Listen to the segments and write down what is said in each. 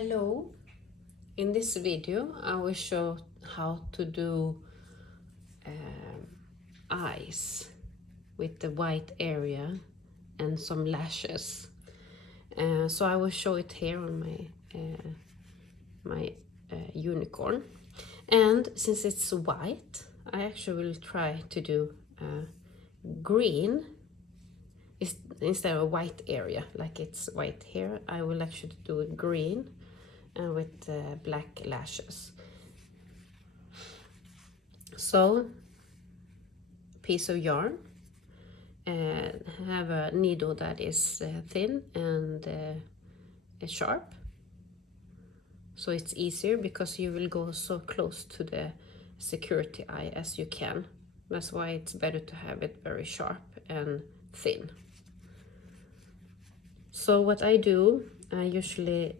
Hello, in this video I will show how to do eyes with the white area and some lashes. So I will show it here on my unicorn, and since it's white I actually will try to do green instead of a white area like it's white here. I will actually do it green with black lashes. So, piece of yarn, have a needle that is thin and sharp, so it's easier because you will go so close to the security eye as you can. That's why it's better to have it very sharp and thin. So what I do, I usually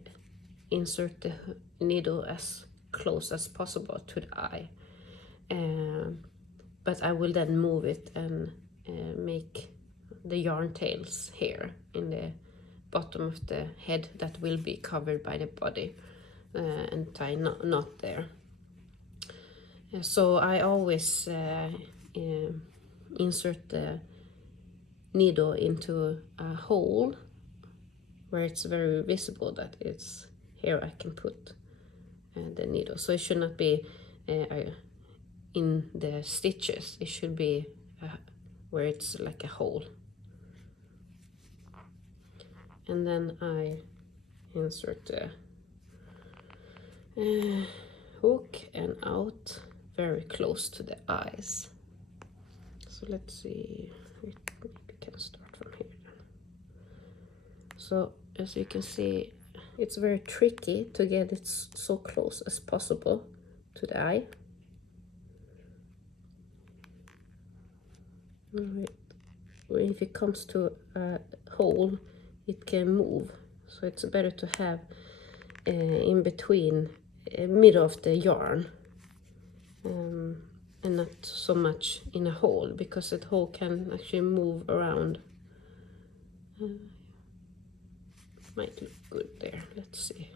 insert the needle as close as possible to the eye, but I will then move it and make the yarn tails here in the bottom of the head that will be covered by the body, and tie knot there. So I always insert the needle into a hole where it's very visible that it's here. I can put the needle, so it should not be in the stitches. It should be where it's like a hole. And then I insert the hook and out very close to the eyes. So let's see, we can start from here. So as you can see, it's very tricky to get it so close as possible to the eye. Alright. If it comes to a hole, it can move, so it's better to have in between, middle of the yarn, and not so much in a hole, because the hole can actually move around. Might look good there. Let's see.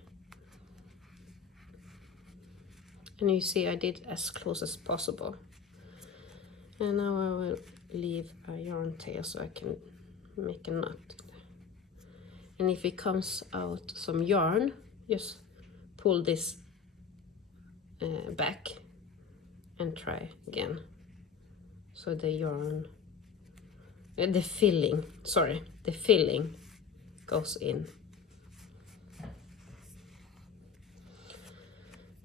And you see I did as close as possible. And now I will leave a yarn tail so I can make a knot. And if it comes out some yarn, just pull this back and try again. So the yarn, the filling goes in.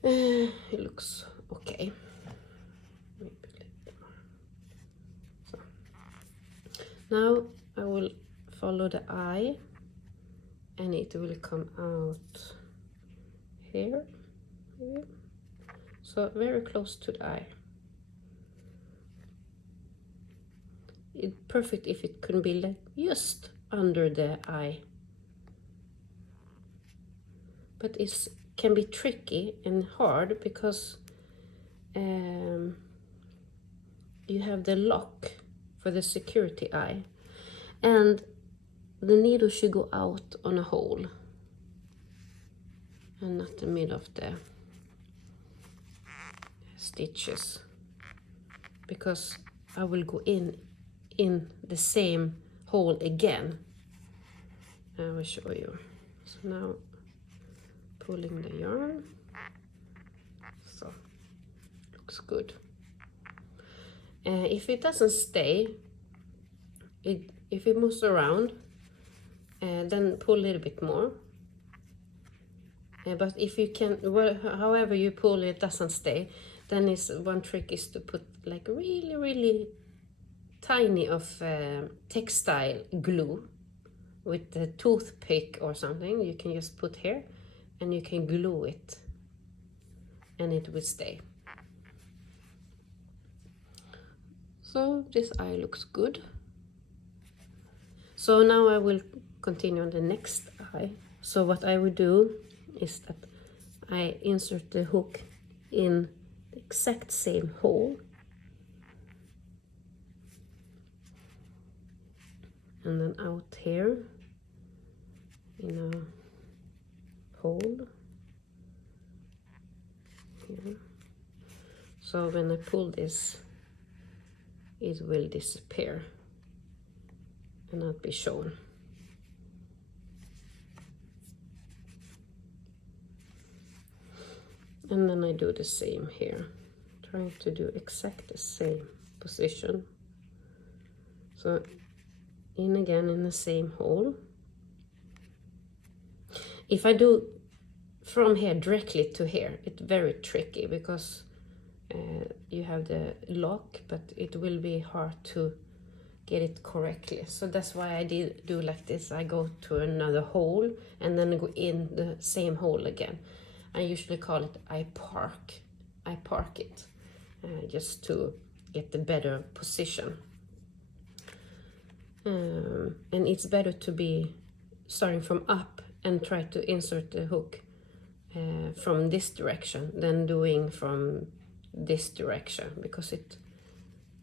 It looks okay. Maybe a little more. So now I will follow the eye, and it will come out here, maybe. So very close to the eye. It's perfect if it could be like just under the eye, but it can be tricky and hard because you have the lock for the security eye, and the needle should go out on a hole and not the middle of the stitches, because I will go in the same hole again. I will show you. So now pulling the yarn, so looks good. If it doesn't stay, if it moves around, then pull a little bit more. But if you can, however you pull it doesn't stay, then one trick is to put like really tiny of textile glue with the toothpick or something. You can just put here and you can glue it and it will stay. So this eye looks good. So now I will continue on the next eye. So what I will do is that I insert the hook in the exact same hole, and then out here in a hole So when I pull this, it will disappear and not be shown. And then I do the same here, trying to do exact the same position. So in again in the same hole. If I do from here directly to here, it's very tricky because you have the lock, but it will be hard to get it correctly. So that's why I do like this. I go to another hole and then go in the same hole again. I usually call it I park it, just to get the better position. And it's better to be starting from up and try to insert the hook from this direction than doing from this direction, because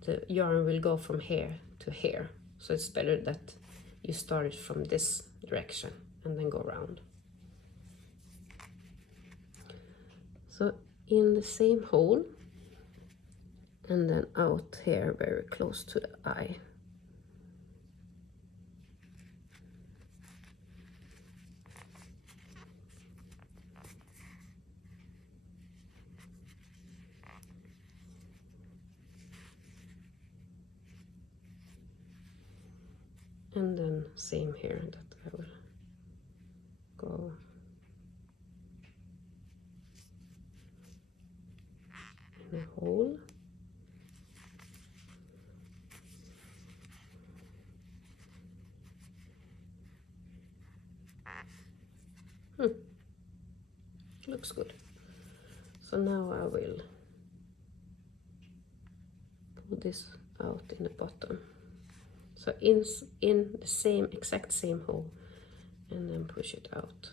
the yarn will go from here to here. So it's better that you start it from this direction and then go around. So in the same hole and then out here very close to the eye. And then same here, that I will go in a hole. Looks good. So now I will pull this out in the bottom. So in the same exact same hole, and then push it out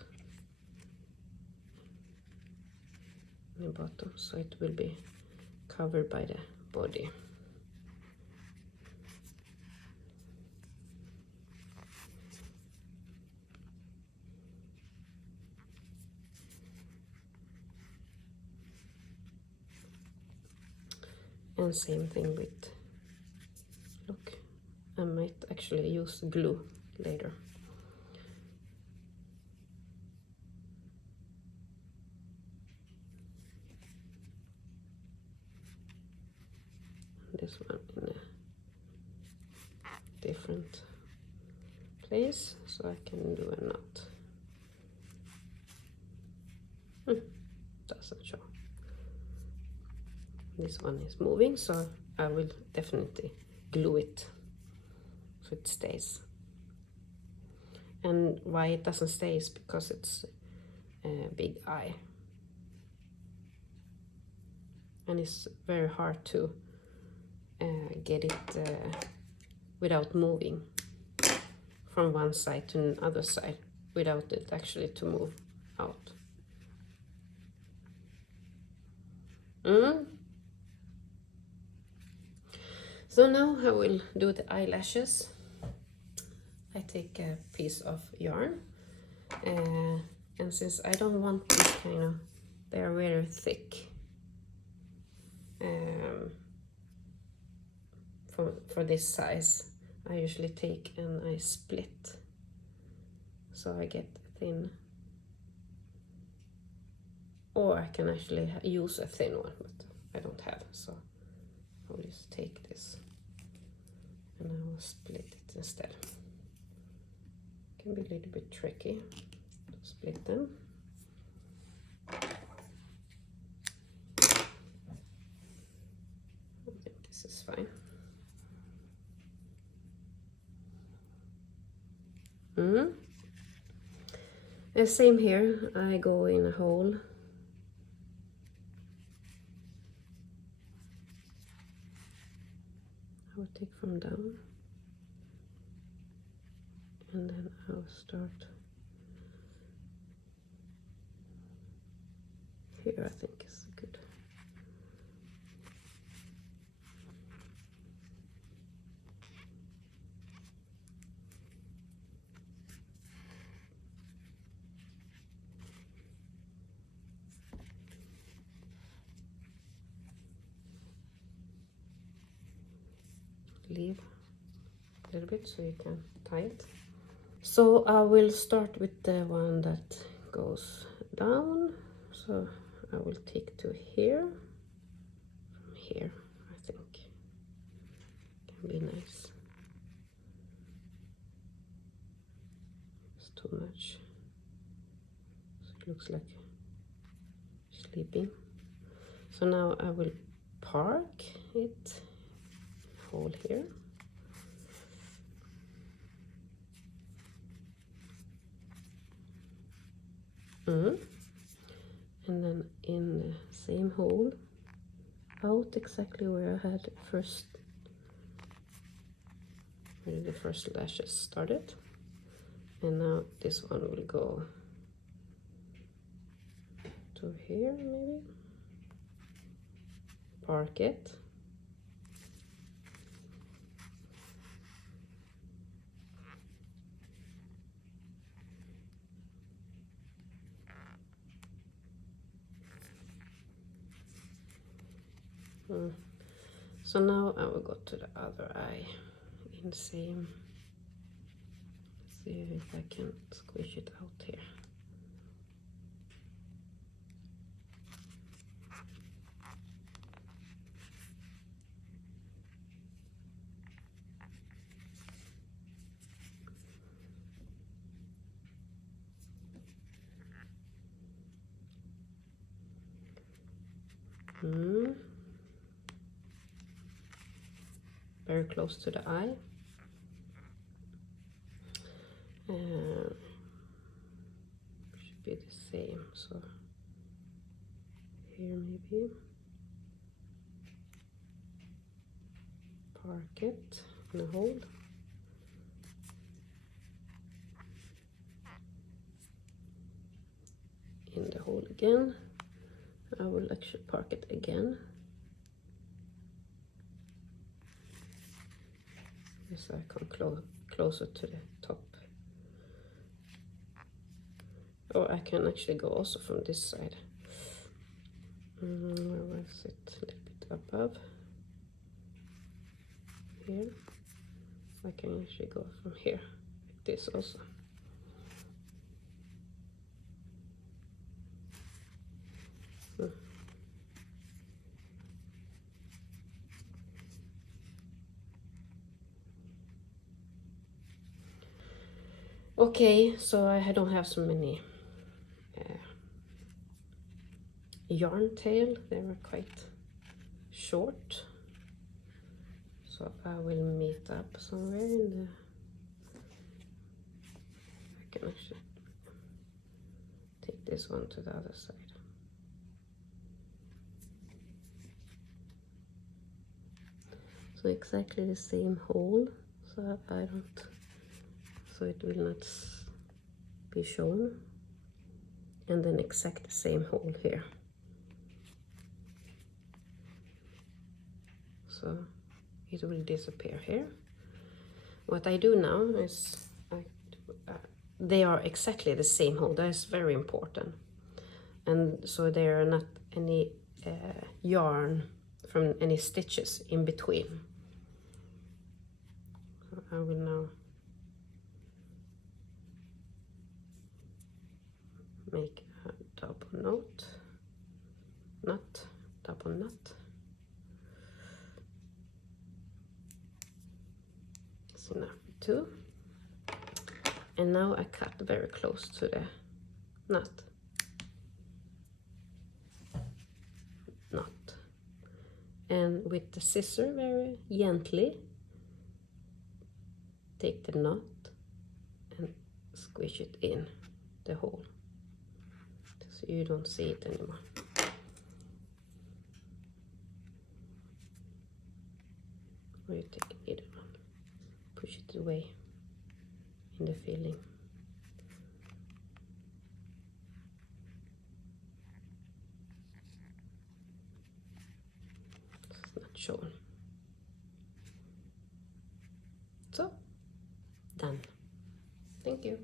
in the bottom, so it will be covered by the body. And same thing with, look, I might actually use glue later. This one in a different place, so I can do a knot. Doesn't show. This one is moving, so I will definitely glue it so it stays. And why it doesn't stay is because it's a big eye, and it's very hard to get it without moving from one side to another side without it actually to move out. So now I will do the eyelashes. I take a piece of yarn, and since I don't want this kind of, they are very thick for this size, I usually take and I split, so I get thin. Or I can actually use a thin one, but I don't have, so I'll just take this and I will split it instead. It can be a little bit tricky to split them. I think this is fine. And same here, I go in a hole. I will take from down, and then I'll start here. I think is good. leave a little bit so you can tie it. So I will start with the one that goes down. So I will take to here, from here, I think can be nice. It's too much, so it looks like sleeping. So now I will park it, hole here. And then in the same hole, out exactly where I had first, where the first lashes started. And now this one will go to here, maybe. Park it. So now I will go to the other eye in the same. See if I can squish it out here. Very close to the eye. Should be the same, so here maybe. Park it in a hole. In the hole again. I will actually park it again. So I come closer to the top. Or I can actually go also from this side. Where was it? A little bit above. Here. I can actually go from here, like this also. Okay, so I don't have so many yarn tail. They were quite short. So I will meet up somewhere in the, I can actually take this one to the other side. So exactly the same hole, so I don't, so it will not be shown. And then exact the same hole here. So it will disappear here. What I do now is they are exactly the same hole. That is very important. And so there are not any yarn from any stitches in between. So I will now make a double double knot. So now 2. And now I cut very close to the knot. And with the scissor very gently take the knot and squish it in the hole so you don't see it anymore. Or you take either one, push it away in the filling. It's not shown. So, done. Thank you.